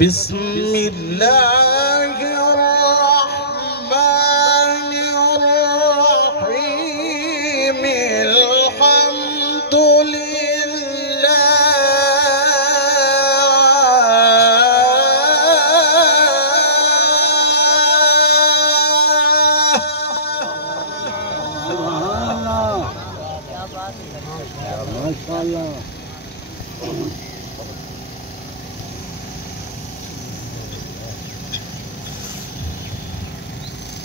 بسم الله الرحمن الرحيم الحمد لله ما شاء الله.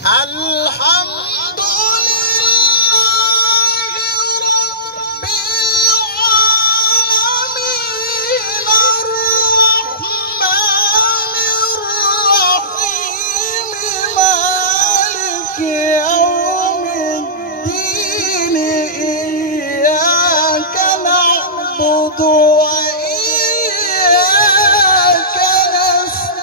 الحمد لله رب العالمين الرحمن الرحيم مالك يوم الدين إياك نعبد وإياك نستعين.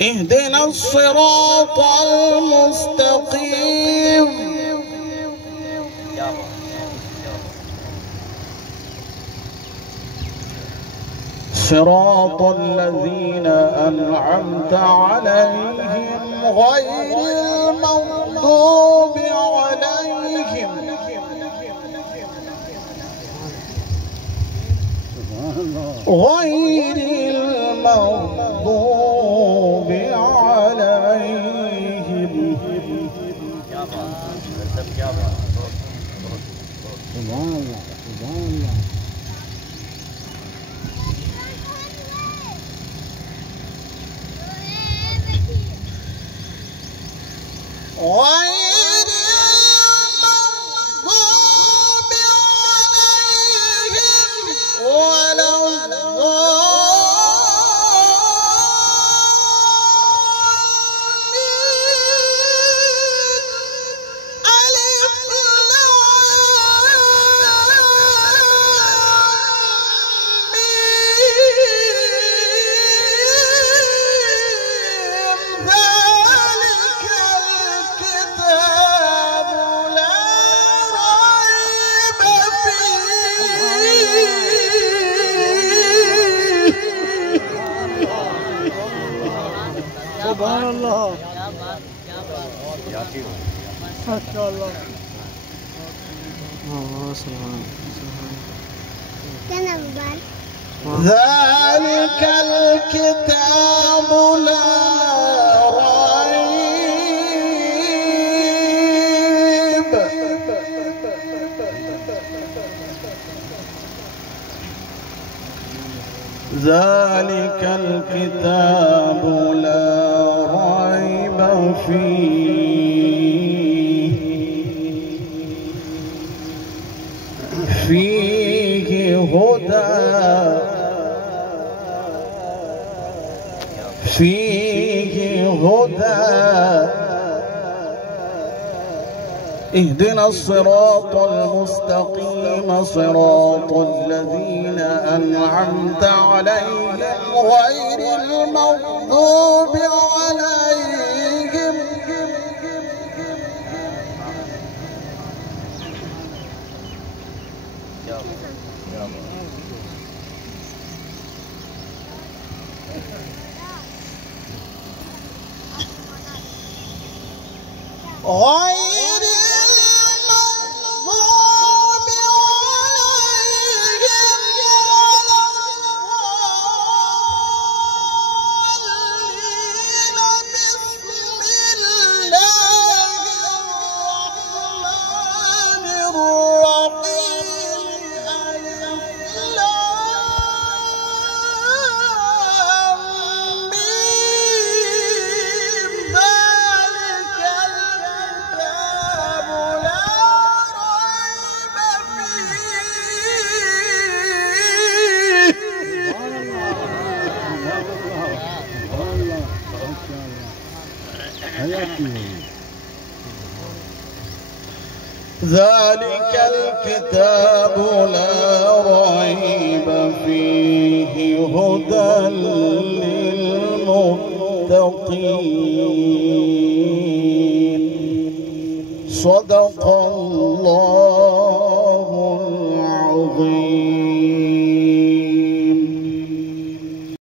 اهدنا الصراط المستقيم صراط الذين أنعمت عليهم غير المغضوب عليهم غير المغضوب عليهم. سبحان الله سبحان الله. غير المغضوب عليهم ولا سبحان الله. ما شاء الله. ذلك الكتاب لا ريب. ذلك الكتاب لا ريب فيه هدى اهدنا الصراط المستقيم صراط الذين أنعمت عليهم غير المغضوب عليهم غير المغضوب عليهم ولا الضالين. بسم الله الرحمن الرحيم ألف لام ميم ذلك الكتاب لا ريب ذلك الكتاب لا ريب فيه فيه هدى للمتقين. صدق الله العظيم.